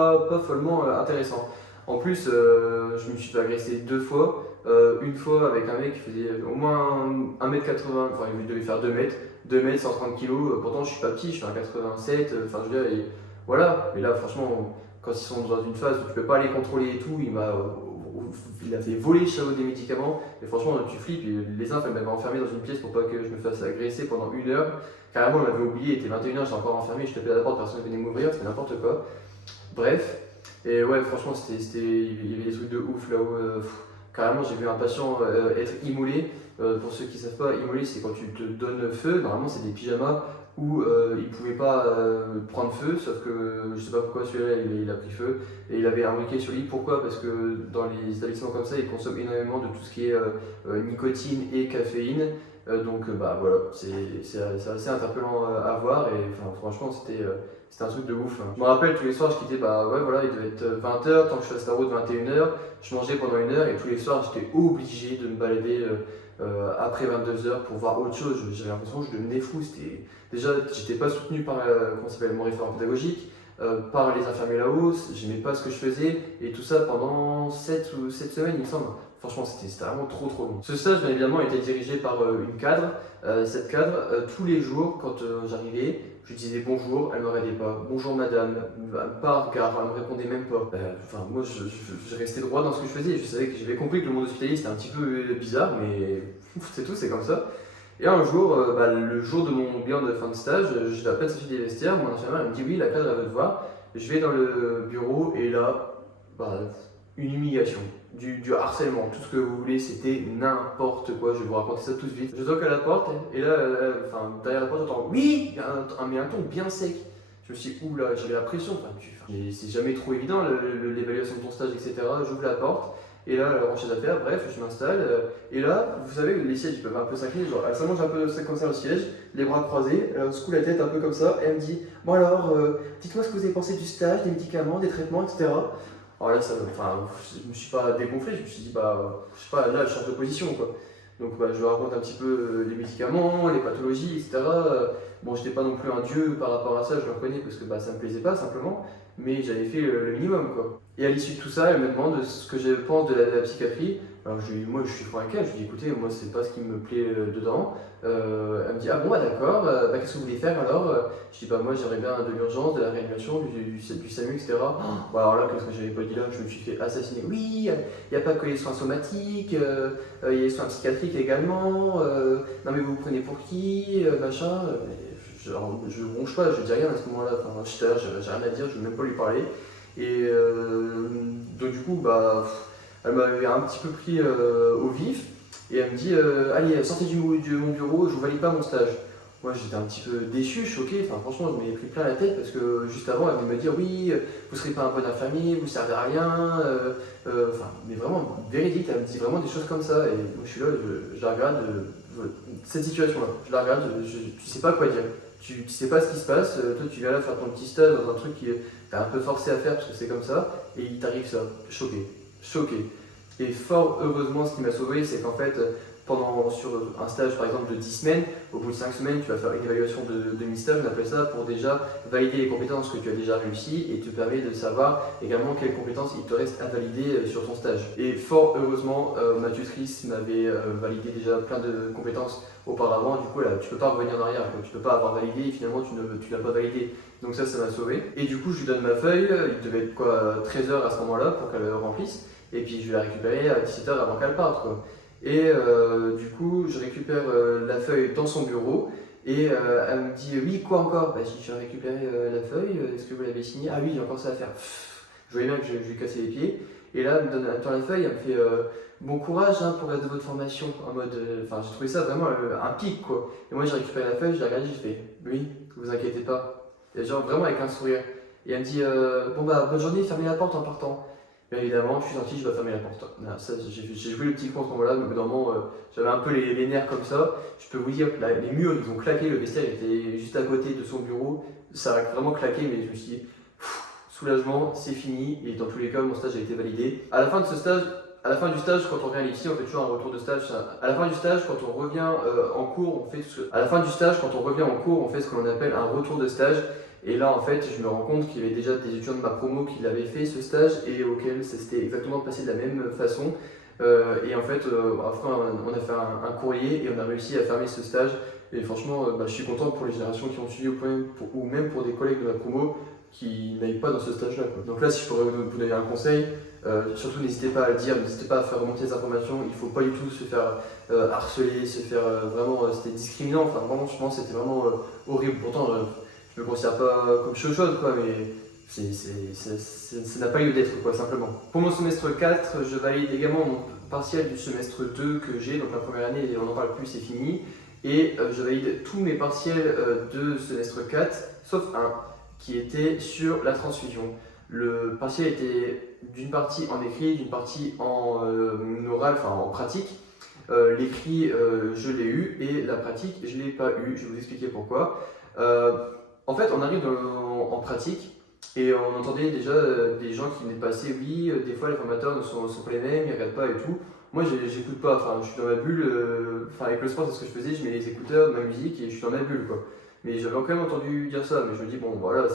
follement intéressant. En plus, je me suis fait agresser 2 fois. Une fois avec un mec qui faisait au moins 1m80, enfin il devait faire 2 mètres, 130 kg. Pourtant, je suis pas petit, je fais un 87, enfin je veux dire, et voilà. Mais là, franchement, quand ils sont dans une phase où tu peux pas les contrôler et tout, il a fait voler le chaos des médicaments, et franchement tu flippes. Les infs, elles m'avaient enfermé dans une pièce pour pas que je me fasse agresser pendant 1 heure. Carrément, elle m'avait oublié, il était 21h, j'étais encore enfermé, je tapais à la porte, personne ne venait m'ouvrir, c'était n'importe quoi. Bref, et ouais, franchement, il y avait des trucs de ouf là-haut. Carrément, j'ai vu un patient être immolé. Pour ceux qui ne savent pas, immolé, c'est quand tu te donnes feu. Normalement, c'est des pyjamas où il ne pouvait pas prendre feu, sauf que je sais pas pourquoi celui-là il a pris feu et il avait un briquet sur lui. Pourquoi? Parce que dans les établissements comme ça, ils consomment énormément de tout ce qui est nicotine et caféine. Donc bah voilà, c'est assez interpellant à voir, et franchement c'était un truc de ouf. Je me rappelle tous les soirs je quittais, bah ouais voilà, il devait être 20h, tant que je fasse la route 21h, je mangeais pendant 1 heure et tous les soirs j'étais obligé de me balader après 22h pour voir autre chose. J'avais l'impression que je devenais fou. Déjà j'étais pas soutenu par mon référent pédagogique, par les infirmiers là-haut, j'aimais pas ce que je faisais, et tout ça pendant 7 semaines il me semble. Franchement, c'était vraiment trop long. Ce stage, bien évidemment, était dirigé par une cadre. Cette cadre, tous les jours, quand j'arrivais, je lui disais bonjour, elle ne me répondait pas. Bonjour madame, pas un regard, elle ne me répondait même pas. Moi, je restais droit dans ce que je faisais. J'avais compris que le monde hospitalier c'était un petit peu bizarre, mais c'est tout, c'est comme ça. Et un jour, le jour de mon bilan de fin de stage, je vais à peine sortir des vestiaires, mon infirmière elle me dit oui, la cadre elle veut te voir. Je vais dans le bureau et là, une humiliation, du harcèlement, tout ce que vous voulez, c'était n'importe quoi. Je vais vous raconter ça tout de suite. Je toque à la porte et là, derrière la porte, j'entends oui, mais un ton bien sec. Je me suis dit, oula, j'avais la pression. C'est jamais trop évident l'évaluation de ton stage, etc. J'ouvre la porte. Et là, elle range ses affaires, bref, je m'installe. Et là, vous savez, les sièges ils peuvent un peu s'incliner, genre elle s'allonge un peu comme ça au siège, les bras croisés, elle secoue la tête un peu comme ça, et elle me dit, bon alors, dites-moi ce que vous avez pensé du stage, des médicaments, des traitements, etc. Alors là, je me suis pas dégonflé, je me suis dit, je sais pas, là, je change de position, quoi. Donc, je leur raconte un petit peu les médicaments, les pathologies, etc. Bon, j'étais pas non plus un dieu par rapport à ça, je le reconnais, parce que ça me plaisait pas, simplement, mais j'avais fait le minimum, quoi. Et à l'issue de tout ça, elle me demande ce que je pense de la psychiatrie. Alors moi je suis franc avec elle, je lui dis écoutez, moi c'est pas ce qui me plaît dedans. Elle me dit ah bon d'accord, qu'est-ce que vous voulez faire alors? Je dis moi j'aimerais bien de l'urgence, de la réanimation, du SAMU, etc. Bon, alors là qu'est-ce que j'avais pas dit là, je me suis fait assassiner. Oui, il n'y a pas que les soins somatiques, il y a les soins psychiatriques également. Non mais vous vous prenez pour qui, machin. Je ronge pas, je dis rien à ce moment-là. J'étais là, j'ai rien à dire, je ne veux même pas lui parler. Et donc du coup elle m'avait un petit peu pris au vif, et elle me dit allez sortez de mon bureau, je vous valide pas mon stage. moi j'étais un petit peu déçu, choqué, enfin franchement je m'avais pris plein la tête parce que juste avant elle venait me dire oui, vous serez pas un bon infirmier, vous servez à rien, enfin mais vraiment véridique, elle me dit vraiment des choses comme ça et moi je suis là, je la regarde, cette situation-là, je la regarde, tu sais pas quoi dire, tu sais pas ce qui se passe, toi tu viens là faire ton petit stage dans un truc qui t'es un peu forcé à faire parce que c'est comme ça et il t'arrive ça, choqué, choqué. Et fort heureusement ce qui m'a sauvé c'est qu'en fait sur un stage par exemple de 10 semaines, au bout de 5 semaines, tu vas faire une évaluation de mi-stage, on appelle ça, pour déjà valider les compétences que tu as déjà réussi et te permet de savoir également quelles compétences il te reste à valider sur ton stage. Et fort heureusement, ma tutrice m'avait validé déjà plein de compétences auparavant, du coup là, tu peux pas revenir en arrière, quoi. Tu peux pas avoir validé et finalement tu l'as pas validé. Donc ça m'a sauvé. Et du coup, je lui donne ma feuille, il devait être quoi, 13 h à ce moment-là pour qu'elle remplisse. Et puis je vais la récupérer à 17 h avant qu'elle parte, quoi. Et du coup, je récupère la feuille dans son bureau et elle me dit oui, quoi encore? Bah, je vais récupérer la feuille, est-ce que vous l'avez signée? Ah oui, j'ai encore ça à faire. Je voyais bien que je lui cassais les pieds. Et là, elle me donne la feuille, elle me fait bon courage hein, pour le reste de votre formation. En mode, enfin, j'ai trouvé ça vraiment un pic quoi. Et moi, j'ai récupéré la feuille, je l'ai regardée, j'ai fait oui, vous inquiétez pas. Et genre vraiment avec un sourire. Et elle me dit bon bah bonne journée, fermez la porte en partant. Bien évidemment, je suis sorti, je dois fermer la porte. Là, ça, j'ai joué le petit con à ce moment-là, mais au bout d'un moment, j'avais un peu les nerfs comme ça. Je peux vous dire que les murs, ils ont claqué, le vestiaire était juste à côté de son bureau. Ça a vraiment claqué, mais je me suis dit, soulagement, c'est fini. Et dans tous les cas, mon stage a été validé. À la fin de ce stage, à la fin du stage, quand on revient ici, on fait toujours un retour de stage. À la fin du stage, quand on revient en cours, à la fin du stage, quand on revient en cours, on fait ce qu'on appelle un retour de stage. Et là, en fait, je me rends compte qu'il y avait déjà des étudiants de ma promo qui l'avaient fait ce stage et auquel ça s'était exactement passé de la même façon. Et en fait, après, on a fait un courrier et on a réussi à fermer ce stage. Et franchement, je suis content pour les générations qui ont suivi ou même pour des collègues de ma promo qui n'aillent pas dans ce stage-là. Donc là, si je pourrais vous donner un conseil, surtout n'hésitez pas à le dire, n'hésitez pas à faire remonter les informations. Il ne faut pas du tout se faire harceler, se faire c'était discriminant. Enfin, vraiment, je pense que c'était vraiment horrible. Pourtant, je me considère pas comme chaude quoi, mais ça n'a pas lieu d'être quoi, simplement. Pour mon semestre 4, je valide également mon partiel du semestre 2 que j'ai, donc la première année, on n'en parle plus, c'est fini. Et je valide tous mes partiels de semestre 4, sauf un, qui était sur la transfusion. Le partiel était d'une partie en écrit, d'une partie en oral, enfin en pratique. L'écrit, je l'ai eu, et la pratique, je ne l'ai pas eu. Je vais vous expliquer pourquoi. En fait, on arrive en pratique et on entendait déjà des gens qui venaient de passer, oui, des fois les formateurs ne sont pas les mêmes, ils ne regardent pas et tout. Moi, j'écoute pas, enfin, je suis dans ma bulle, enfin, avec le sport, c'est ce que je faisais, je mets les écouteurs, ma musique et je suis dans ma bulle, quoi. Mais j'avais quand même entendu dire ça, mais je me dis, bon, voilà,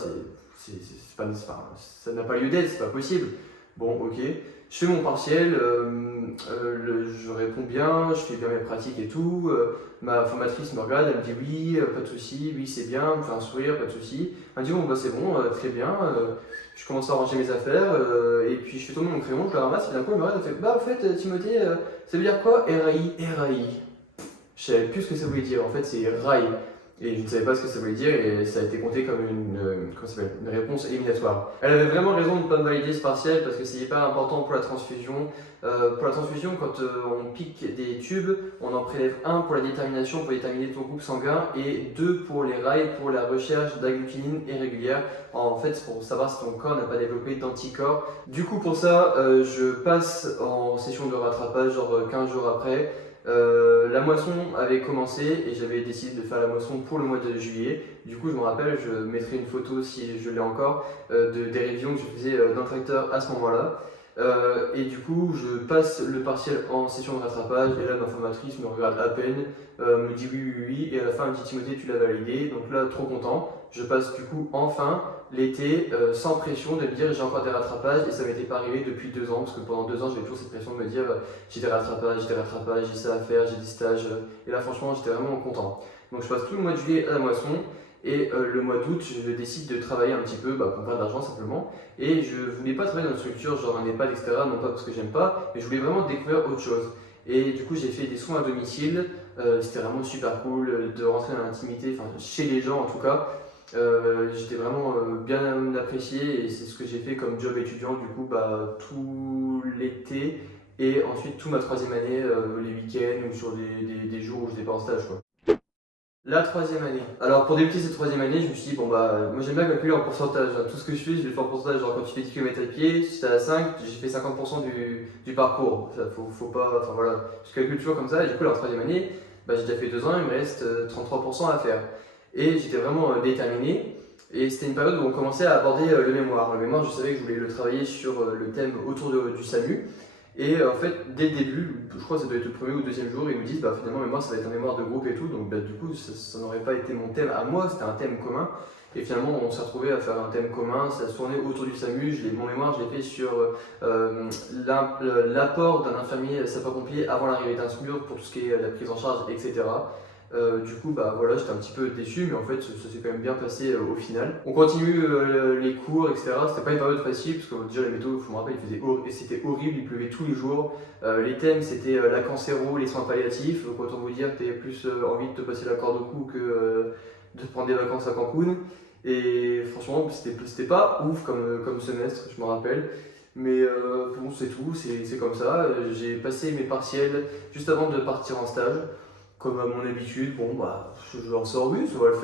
c'est pas, enfin, ça n'a pas lieu d'être, c'est pas possible. Bon, ok, je fais mon partiel, je réponds bien, je fais bien mes pratiques et tout. Ma formatrice me regarde, elle me dit oui, pas de souci, oui c'est bien, elle me fait un sourire, pas de souci. Elle me dit bon bah c'est bon, très bien. Je commence à ranger mes affaires et puis je fais tomber mon crayon, je le ramasse et d'un coup elle me regarde, elle fait bah en fait Timothée, ça veut dire quoi RAI? RAI. Je savais plus ce que ça voulait dire, en fait c'est rail. Et je ne savais pas ce que ça voulait dire et ça a été compté comme une réponse éliminatoire. Elle avait vraiment raison de ne pas me valider ce partiel parce que c'est hyper important pour la transfusion. Pour la transfusion, quand on pique des tubes, on en prélève un pour la détermination, pour déterminer ton groupe sanguin, et deux pour les rails, pour la recherche d'agglutinine irrégulière. En fait, c'est pour savoir si ton corps n'a pas développé d'anticorps. Du coup, pour ça, je passe en session de rattrapage, genre 15 jours après. La moisson avait commencé et j'avais décidé de faire la moisson pour le mois de juillet. Du coup, je me rappelle, je mettrai une photo si je l'ai encore des révisions que je faisais dans le tracteur à ce moment-là. Et du coup, je passe le partiel en session de rattrapage et là, ma formatrice me regarde à peine, me dit oui, oui, oui, et à la fin, elle me dit Timothée, tu l'as validé. Donc là, trop content. Je passe du coup enfin l'été sans pression de me dire j'ai encore des rattrapages et ça m'était pas arrivé depuis 2 ans parce que pendant 2 ans, j'avais toujours cette pression de me dire j'ai des rattrapages, j'ai ça à faire, j'ai des stages. Et là, franchement, j'étais vraiment content. Donc je passe tout le mois de juillet à la moisson. Et le mois d'août, je décide de travailler un petit peu pour me faire de l'argent simplement. Et je voulais pas travailler dans une structure genre un EHPAD, etc. Non pas parce que j'aime pas, mais je voulais vraiment découvrir autre chose. Et du coup, j'ai fait des soins à domicile. C'était vraiment super cool de rentrer dans l'intimité, enfin chez les gens en tout cas. J'étais vraiment bien apprécié et c'est ce que j'ai fait comme job étudiant du coup tout l'été et ensuite toute ma troisième année, les week-ends ou sur des jours où je n'étais pas en stage quoi. La troisième année. Alors pour débuter cette troisième année, je me suis dit, bon bah, moi j'aime bien calculer en pourcentage, hein. Tout ce que je fais, je le fais en pourcentage. Genre quand tu fais 10 km à pied, si t'es à 5, j'ai fait 50% du parcours. Ça, faut pas, enfin voilà, je calcule toujours comme ça. Et du coup, la troisième année, bah, j'ai déjà fait 2 ans, il me reste 33% à faire. Et j'étais vraiment déterminé. Et c'était une période où on commençait à aborder le mémoire. Le mémoire, je savais que je voulais le travailler sur le thème autour du SAMU. Et en fait, dès le début, je crois que ça doit être le premier ou deuxième jour, ils me disent bah finalement mémoire ça va être un mémoire de groupe et tout, donc bah, du coup ça n'aurait pas été mon thème à moi, c'était un thème commun. Et finalement on s'est retrouvé à faire un thème commun, ça se tournait autour du SAMU, mon mémoire je l'ai fait sur l'apport d'un infirmier sapeur-pompier avant l'arrivée d'un SMUR pour tout ce qui est la prise en charge, etc. Du coup, bah voilà, j'étais un petit peu déçu, mais en fait, ça s'est quand même bien passé au final. On continue les cours, etc. C'était pas une période facile, parce que déjà, les métaux, je me rappelle, et c'était horrible, il pleuvait tous les jours. Les thèmes, c'était la cancéro, les soins palliatifs. Donc, autant vous dire que t'avais plus envie de te passer la corde au cou que de prendre des vacances à Cancun. Et franchement, c'était pas ouf comme semestre, je me rappelle. Mais bon, c'est tout, c'est comme ça. J'ai passé mes partiels juste avant de partir en stage. Comme à mon habitude, bon bah, je leur sors, oui, ça va le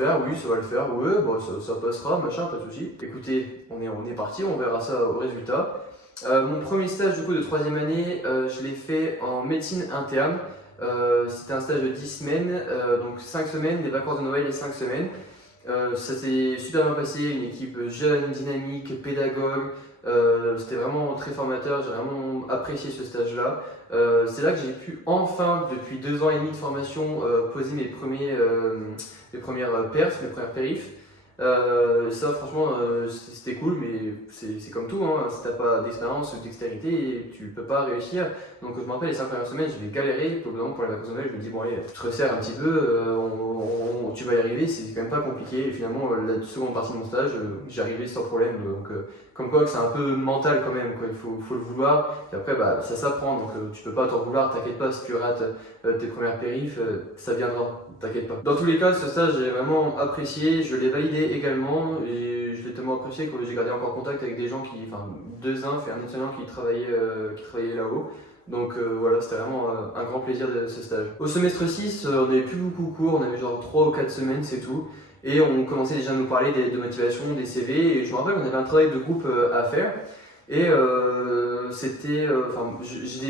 faire, ouais, bah, ça passera, machin, pas de souci. Écoutez, on est parti, on verra ça au résultat. Mon premier stage du coup de troisième année, je l'ai fait en médecine interne. C'était un stage de 10 semaines, donc 5 semaines, les vacances de Noël et 5 semaines. Ça s'est super bien passé, une équipe jeune, dynamique, pédagogue. C'était vraiment très formateur, j'ai vraiment apprécié ce stage-là. C'est là que j'ai pu enfin, depuis 2 ans et demi de formation, poser mes premières perfs, mes premières périphes. Ça, franchement, c'était cool, mais c'est comme tout, hein. Si t'as pas d'expérience ou d'extérité, tu peux pas réussir. Donc, je me rappelle, les 5 premières semaines, je vais galérer. Pour les vacances de Noël, je me dis, bon, allez, tu te resserres un petit peu, tu vas y arriver, c'est quand même pas compliqué. Et finalement, la seconde partie de mon stage, j'y arrivais sans problème. Donc, comme quoi, que c'est un peu mental quand même, quoi. Il faut le vouloir. Et après, bah, ça s'apprend, donc tu peux pas t'en vouloir, t'inquiète pas, si tu rates tes premières périphes, ça viendra, t'inquiète pas. Dans tous les cas, ce stage, j'ai vraiment apprécié, je l'ai validé également, et je l'ai tellement apprécié que j'ai gardé encore contact avec des gens enfin 2 uns, fait un étudiant qui travaillait là-haut. Donc voilà, c'était vraiment un grand plaisir de ce stage. Au semestre 6, on n'avait plus beaucoup de cours, on avait genre 3 ou 4 semaines, c'est tout. Et on commençait déjà à nous parler de motivation, des CV, et je me rappelle qu'on avait un travail de groupe à faire. Et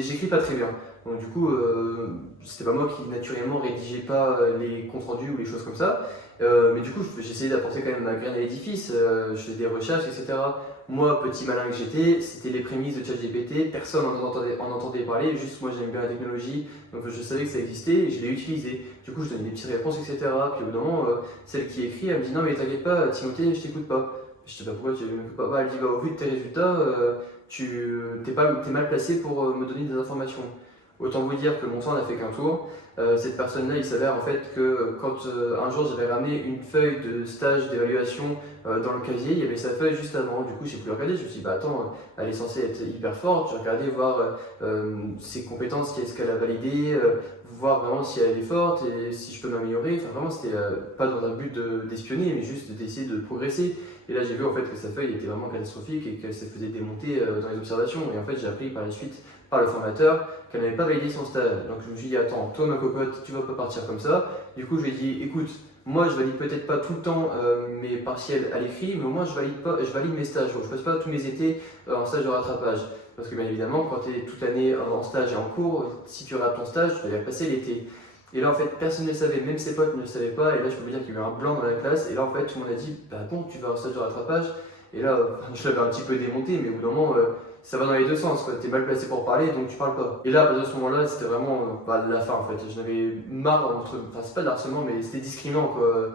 j'écris pas très bien. Donc du coup, c'était pas moi qui naturellement rédigeais pas les comptes rendus ou les choses comme ça. Mais du coup, j'essayais d'apporter quand même ma graine à l'édifice. Je faisais des recherches, etc. Moi, petit malin que j'étais, c'était les prémices de ChatGPT. Personne en entendait parler. Juste moi, j'aime bien la technologie, donc je savais que ça existait et je l'ai utilisé. Du coup, je donnais des petites réponses, etc. Puis au bout d'un moment, celle qui écrit, elle me dit non mais t'inquiète pas, Timothée, je t'écoute pas. Je sais pas pourquoi tu m'écoutes pas. Bah, elle dit bah, au vu de tes résultats, t'es mal placé pour me donner des informations. Autant vous dire que mon sang n'a fait qu'un tour. Cette personne-là, il s'avère en fait que quand un jour j'avais ramené une feuille de stage d'évaluation dans le casier, il y avait sa feuille juste avant. Du coup, j'ai pu regarder. Je me suis dit, bah attends, elle est censée être hyper forte. J'ai regardé voir ses compétences, ce qu'elle a validé, voir vraiment si elle est forte et si je peux m'améliorer. Enfin, vraiment, c'était pas dans un but d'espionner, mais juste d'essayer de progresser. Et là, j'ai vu en fait que sa feuille était vraiment catastrophique et qu'elle se faisait démonter dans les observations. Et en fait, j'ai appris par la suite par le formateur qu'elle n'avait pas validé son stage. Donc je me suis dit, attends, toi ma cocotte, tu vas pas partir comme ça. Du coup, je lui ai dit, écoute, moi je valide peut-être pas tout le temps mes partiels à l'écrit, mais au moins je valide mes stages. Je passe pas tous mes étés en stage de rattrapage. Parce que bien évidemment, quand tu es toute l'année en stage et en cours, si tu rates ton stage, tu vas y passer l'été. Et là, en fait, personne ne le savait, même ses potes ne le savaient pas. Et là, je peux vous dire qu'il y a eu un blanc dans la classe. Et là, en fait, tout le monde a dit, bah bon, tu vas en stage de rattrapage. Et là, je l'avais un petit peu démonté, mais au bout d'un moment, ça va dans les deux sens. Tu es mal placé pour parler, donc tu parles pas. Et là, à ce moment-là, c'était vraiment la fin, en fait. J'en avais marre, enfin, c'est pas de harcèlement, mais c'était discriminant, quoi.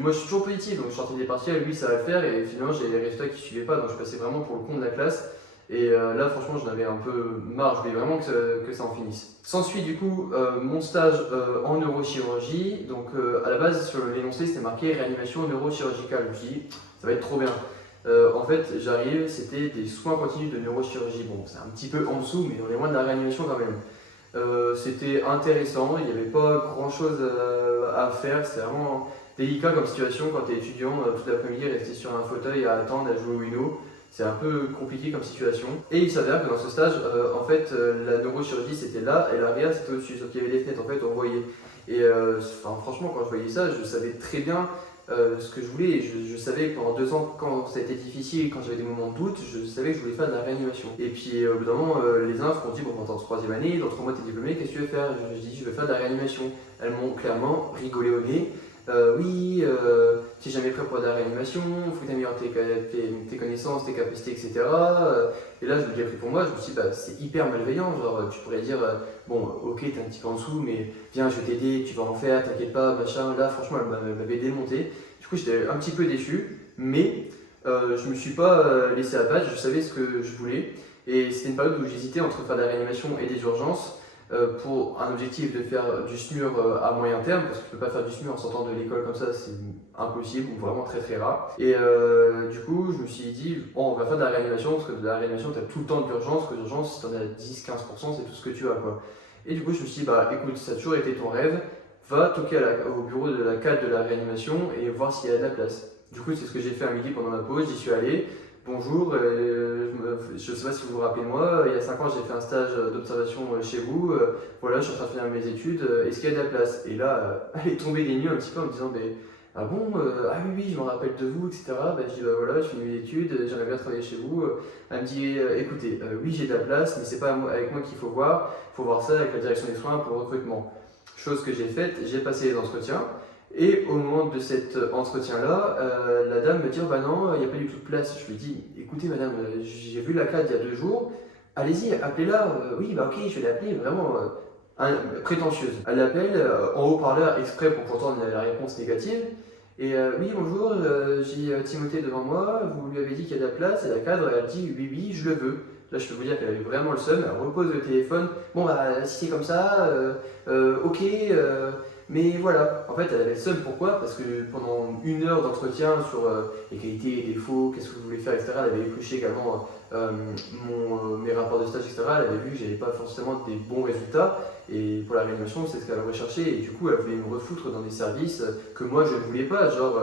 Moi, je suis toujours positif, donc je sortais des partiels, lui, ça va le faire. Et finalement, j'ai les résultats qui suivaient pas, donc je passais vraiment pour le con de la classe. Et là, franchement, j'en avais un peu marre, je voulais vraiment que ça en finisse. S'ensuit du coup mon stage en neurochirurgie. Donc à la base, sur l'énoncé, c'était marqué réanimation neurochirurgicale. Je me suis dit, ça va être trop bien. En fait, j'arrive, c'était des soins continus de neurochirurgie. Bon, c'est un petit peu en dessous, mais on est loin de la réanimation quand même. C'était intéressant, il n'y avait pas grand chose à faire, c'était vraiment délicat comme situation quand tu es étudiant, toute l'après-midi rester sur un fauteuil à attendre, à jouer au Uno. C'est un peu compliqué comme situation. Et il s'avère que dans ce stage, en fait, la neurochirurgie c'était là et la réa c'était au-dessus. Sauf qu'il y avait des fenêtres, en fait, on voyait. Et franchement, quand je voyais ça, je savais très bien ce que je voulais. Et je savais que pendant 2 ans, quand ça a été difficile, quand j'avais des moments de doute, je savais que je voulais faire de la réanimation. Et puis au bout d'un moment, les infs m'ont dit bon, t'es en 3e année, dans 3 mois t'es diplômé, qu'est-ce que tu veux faire? Je dis je veux faire de la réanimation. Elles m'ont clairement rigolé au nez. Oui, t'es jamais prêt pour de la réanimation, il faut que tu améliores tes connaissances, tes capacités, etc. Et là, je me l'ai pris pour moi, je me suis dit, bah, c'est hyper malveillant. Genre, tu pourrais dire, bon, ok, t'es un petit peu en dessous, mais viens, je vais t'aider, tu vas en faire, t'inquiète pas, machin. Là, franchement, elle m'avait démonté. Du coup, j'étais un petit peu déçu, mais je me suis pas laissé abattre, je savais ce que je voulais. Et c'était une période où j'hésitais entre faire de la réanimation et des urgences. Pour un objectif de faire du SMUR à moyen terme, parce que tu peux pas faire du SMUR en sortant de l'école comme ça, c'est impossible ou vraiment très très rare. Et du coup, je me suis dit, bon, on va faire de la réanimation, parce que de la réanimation, tu as tout le temps de l'urgence, que l'urgence, si tu en as 10-15%, c'est tout ce que tu as, quoi. Et du coup, je me suis dit, bah écoute, ça a toujours été ton rêve, va toquer au bureau de la cadre de la réanimation et voir s'il y a de la place. Du coup, c'est ce que j'ai fait à midi pendant ma pause, j'y suis allé. Bonjour, je ne sais pas si vous vous rappelez de moi, il y a 5 ans j'ai fait un stage d'observation chez vous, voilà, je suis en train de finir mes études, est-ce qu'il y a de la place? Et là, elle est tombée des nues un petit peu en me disant, mais, ah bon, ah oui, oui, je me rappelle de vous, etc. Je dis, bah voilà, je finis mes études, j'aimerais bien travailler chez vous. Elle me dit, écoutez, oui, j'ai de la place, mais c'est pas avec moi qu'il faut voir ça avec la direction des soins pour le recrutement. Chose que j'ai faite, j'ai passé les entretiens. Et au moment de cet entretien-là, la dame me dit, oh, bah non, il n'y a pas du tout de place. Je lui dis, écoutez madame, j'ai vu la cadre il y a 2 jours, allez-y, appelez-la. Oui, bah ok, je vais l'appeler, vraiment prétentieuse. Elle l'appelle en haut-parleur exprès pour pourtant la réponse négative. Et oui, bonjour, j'ai Timothée devant moi, vous lui avez dit qu'il y a de la place, et la cadre, elle dit, oui, oui, je le veux. Là, je peux vous dire qu'elle avait vraiment le seum, elle repose le téléphone. Bon, bah, si c'est comme ça, ok. Mais voilà, en fait, elle avait le seum. Pourquoi? Parce que pendant 1 heure d'entretien sur les qualités, les défauts, qu'est-ce que vous voulez faire, etc., elle avait épluché également mes rapports de stage, etc. Elle avait vu que j'avais pas forcément des bons résultats. Et pour la réanimation, c'est ce qu'elle recherchait. Et du coup, elle voulait me refoutre dans des services que moi, je ne voulais pas, genre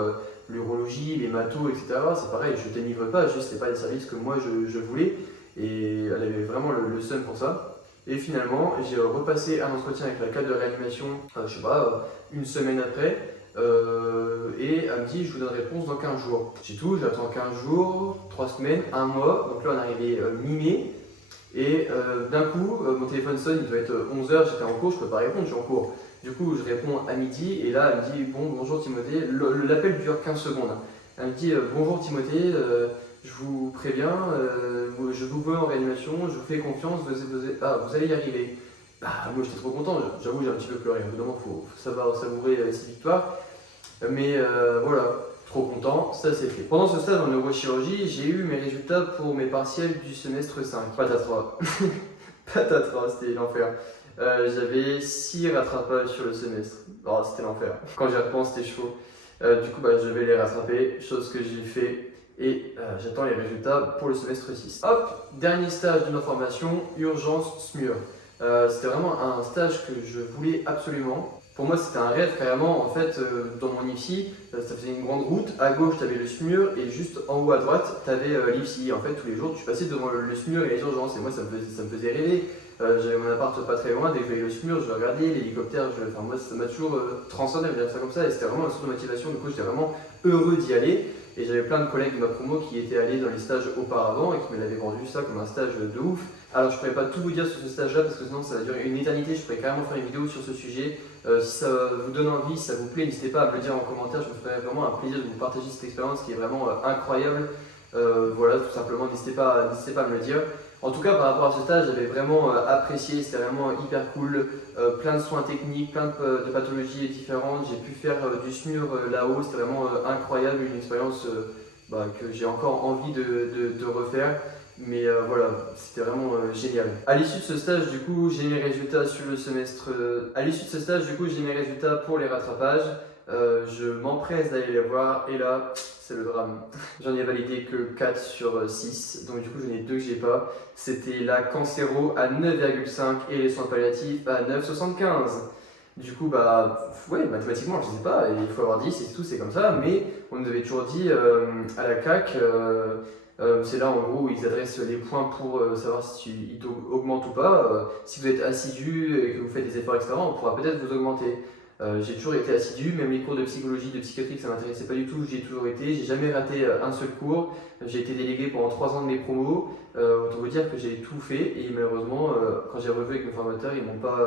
l'urologie, les matos, etc. C'est pareil, je ne dénigre pas, juste c'est pas des services que moi, je voulais. Et elle avait vraiment le seum pour ça. Et finalement, j'ai repassé un entretien avec la cadre de réanimation, je sais pas, 1 semaine après, et elle me dit je vous donne réponse dans 15 jours. C'est tout, j'attends 15 jours, 3 semaines, 1 mois, donc là on est arrivé mi-mai, et d'un coup mon téléphone sonne, il doit être 11h, j'étais en cours, je peux pas répondre, je suis en cours. Du coup je réponds à midi, et là elle me dit bonjour Timothée, l'appel dure 15 secondes. Elle me dit bonjour Timothée, je vous préviens, je vous veux en réanimation, je vous fais confiance, vous allez y arriver. Bah, moi j'étais trop content, j'avoue j'ai un petit peu pleuré, évidemment il faut savoir savourer ces victoires. Mais voilà, trop content, ça c'est fait. Pendant ce stage en neurochirurgie, j'ai eu mes résultats pour mes partiels du semestre 5. Patatras. Patatras, c'était l'enfer. J'avais 6 rattrapages sur le semestre. Oh, c'était l'enfer. Quand j'y repense, c'était chaud. Du coup, bah, je vais les rattraper, chose que j'ai fait. Et j'attends les résultats pour le semestre 6. Hop, dernier stage de notre formation, urgence SMUR. C'était vraiment un stage que je voulais absolument. Pour moi, c'était un rêve carrément. En fait, dans mon IFSI, ça faisait une grande route. À gauche, tu avais le SMUR et juste en haut à droite, tu avais l'IFSI. En fait, tous les jours, tu passais devant le SMUR et les urgences. Et moi, ça me faisait rêver. J'avais mon appart pas très loin. Dès que je voyais le SMUR, je regardais l'hélicoptère. Enfin, moi, ça m'a toujours transcendé, on va dire ça comme ça. Et c'était vraiment une source de motivation. Du coup, j'étais vraiment heureux d'y aller. Et j'avais plein de collègues de ma promo qui étaient allés dans les stages auparavant et qui me l'avaient vendu ça comme un stage de ouf. Alors je pourrais pas tout vous dire sur ce stage là parce que sinon ça va durer une éternité, je pourrais carrément faire une vidéo sur ce sujet. Si ça vous donne envie, si ça vous plaît, n'hésitez pas à me le dire en commentaire, je me ferai vraiment un plaisir de vous partager cette expérience qui est vraiment incroyable. Voilà, tout simplement, n'hésitez pas à me le dire. En tout cas, par rapport à ce stage, j'avais vraiment apprécié, c'était vraiment hyper cool, plein de soins techniques, plein de pathologies différentes. J'ai pu faire du SMUR là-haut, c'était vraiment incroyable, une expérience que j'ai encore envie de refaire. Mais voilà, c'était vraiment génial. À l'issue de ce stage, du coup, j'ai mes résultats sur le semestre. À l'issue de ce stage, du coup, j'ai mes résultats pour les rattrapages. Je m'empresse d'aller les voir et là, c'est le drame. J'en ai validé que 4 sur 6, donc du coup j'en ai 2 que j'ai pas. C'était la cancéro à 9,5 et les soins palliatifs à 9,75. Du coup, bah ouais, mathématiquement, je sais pas, il faut avoir 10 et tout, c'est comme ça, mais on nous avait toujours dit à la CAC, c'est là en gros où ils adressent les points pour savoir si ils augmentent ou pas. Si vous êtes assidu et que vous faites des efforts, etc., on pourra peut-être vous augmenter. J'ai toujours été assidu, même les cours de psychologie, de psychiatrie, ça m'intéressait pas du tout, j'y ai toujours été. J'ai jamais raté un seul cours. J'ai été délégué pendant 3 ans de mes promos. Autant vous dire que j'ai tout fait et malheureusement, quand j'ai revu avec mes formateurs, ils m'ont pas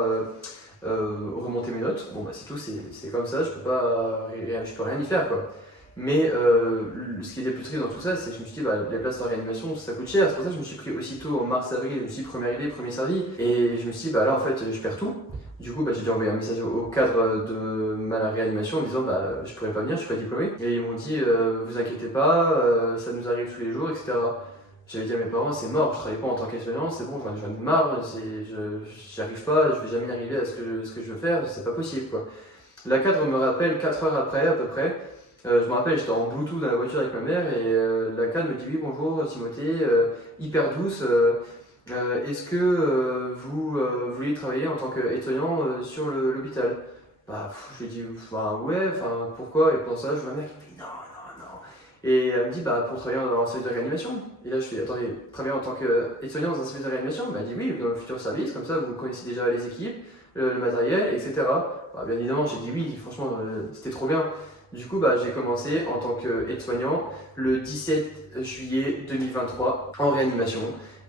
remonté mes notes. Bon, bah c'est tout, c'est comme ça, je peux rien y faire quoi. Mais ce qui était le plus triste dans tout ça, c'est que je me suis dit, bah, les places de réanimation, ça coûte cher. C'est pour ça que je me suis pris aussitôt en mars-avril, je me suis dit, premier arrivé, premier servi. Et je me suis dit, bah là en fait, je perds tout. Du coup, bah, j'ai dû envoyer un message au cadre de ma réanimation en disant, bah, je pourrais pas venir, je suis pas diplômé. Et ils m'ont dit, vous inquiétez pas, ça nous arrive tous les jours, etc. J'avais dit à mes parents, c'est mort, je travaille pas en tant qu'aide-soignant, c'est bon, j'en ai marre, j'y arrive pas, je vais jamais y arriver à ce que je veux faire, c'est pas possible quoi. La cadre me rappelle 4 heures après à peu près. Je me rappelle, j'étais en Bluetooth dans la voiture avec ma mère et la cadre me dit oui bonjour Timothée, hyper douce. Est-ce que vous voulez travailler en tant qu'aide-soignant sur l'hôpital? Bah, je lui dis bah, ouais, pourquoi? Et pour ça, je vois ma mère qui me dit non, non, non. Et elle me dit bah pour travailler dans un service de réanimation. Et là je fais attendez, travailler en tant qu'aide-soignant dans un service de réanimation? Elle m'a dit oui, dans le futur service, comme ça vous connaissez déjà les équipes, le matériel, etc. Bah, bien évidemment, j'ai dit oui, franchement, c'était trop bien. Du coup, bah, j'ai commencé en tant qu'aide-soignant le 17 juillet 2023 en réanimation.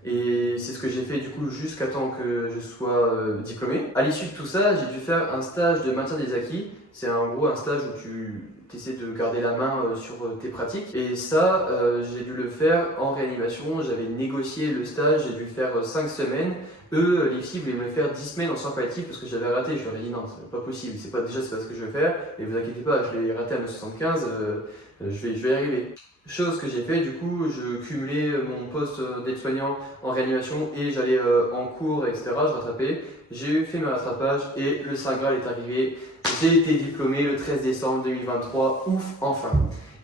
Et c'est ce que j'ai fait du coup jusqu'à temps que je sois diplômé. À l'issue de tout ça, j'ai dû faire un stage de maintien des acquis. C'est en gros un stage où tu essaies de garder la main sur tes pratiques. Et ça, j'ai dû le faire en réanimation. J'avais négocié le stage, j'ai dû le faire 5 semaines. Eux, les filles voulaient me faire 10 semaines en soins palliatifs parce que j'avais raté. Je leur ai dit non, c'est pas possible, c'est pas ce que je veux faire. Et vous inquiétez pas, je l'ai raté à 9,75, je vais y arriver. Chose que j'ai fait, du coup, je cumulais mon poste d'aide-soignant en réanimation et j'allais en cours, etc. Je rattrapais. J'ai fait ma rattrapage et le Saint Graal est arrivé. J'ai été diplômé le 13 décembre 2023, ouf, enfin.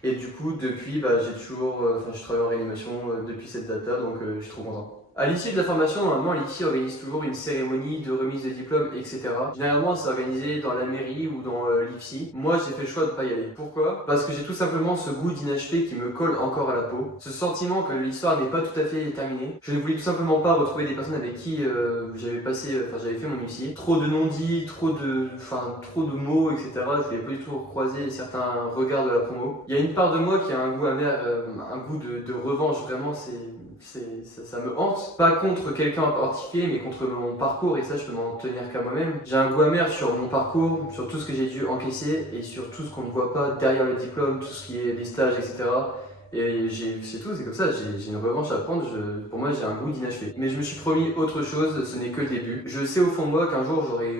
Et du coup, depuis, bah, je travaille en réanimation depuis cette date-là, donc je suis trop content. À l'issue de la formation, normalement, l'IFSI organise toujours une cérémonie de remise de diplôme, etc. Généralement, c'est organisé dans la mairie ou dans l'IFSI. Moi, j'ai fait le choix de ne pas y aller. Pourquoi? Parce que j'ai tout simplement ce goût d'inachevé qui me colle encore à la peau. Ce sentiment que l'histoire n'est pas tout à fait terminée. Je ne voulais tout simplement pas retrouver des personnes avec qui j'avais fait mon IFSI. Trop de non-dits, trop de mots, etc. Je voulais pas du tout croiser certains regards de la promo. Il y a une part de moi qui a un goût amer, un goût de revanche, vraiment, ça me hante. Pas contre quelqu'un en particulier, mais contre mon parcours, et ça je peux m'en tenir qu'à moi-même. J'ai un goût amer sur mon parcours, sur tout ce que j'ai dû encaisser, et sur tout ce qu'on ne voit pas derrière le diplôme, tout ce qui est les stages, etc. Et c'est tout, c'est comme ça, j'ai une revanche à prendre, pour moi j'ai un goût d'inachevé. Mais je me suis promis autre chose, ce n'est que le début. Je sais au fond de moi qu'un jour j'aurai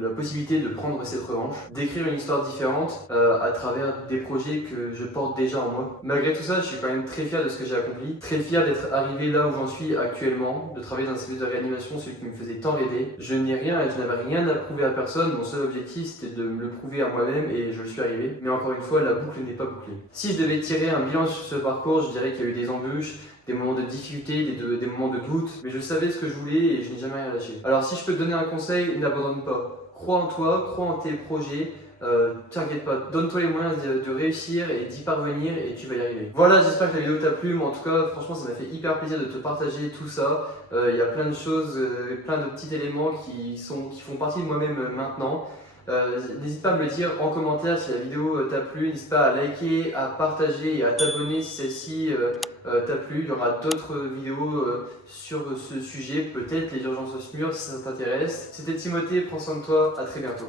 la possibilité de prendre cette revanche, d'écrire une histoire différente à travers des projets que je porte déjà en moi. Malgré tout ça, je suis quand même très fier de ce que j'ai accompli, très fier d'être arrivé là où j'en suis actuellement, de travailler dans un service de réanimation, celui qui me faisait tant rêver. Je n'avais rien à prouver à personne, mon seul objectif c'était de me le prouver à moi-même et je le suis arrivé. Mais encore une fois, la boucle n'est pas bouclée. Si je devais tirer un bilan sur ce parcours, je dirais qu'il y a eu des embûches, des moments de difficulté, des moments de doute, mais je savais ce que je voulais et je n'ai jamais rien lâché. Alors si je peux te donner un conseil, n'abandonne pas. Crois en toi, crois en tes projets, t'inquiète pas, donne-toi les moyens de réussir et d'y parvenir et tu vas y arriver. Voilà, j'espère que la vidéo t'a plu, mais en tout cas, franchement, ça m'a fait hyper plaisir de te partager tout ça. Il y a plein de choses, plein de petits éléments qui font partie de moi-même maintenant. N'hésite pas à me le dire en commentaire si la vidéo t'a plu, n'hésite pas à liker, à partager et à t'abonner si celle-ci t'a plu. Il y aura d'autres vidéos sur ce sujet, peut-être les urgences au SMUR si ça t'intéresse. C'était Timothée, prends soin de toi, à très bientôt.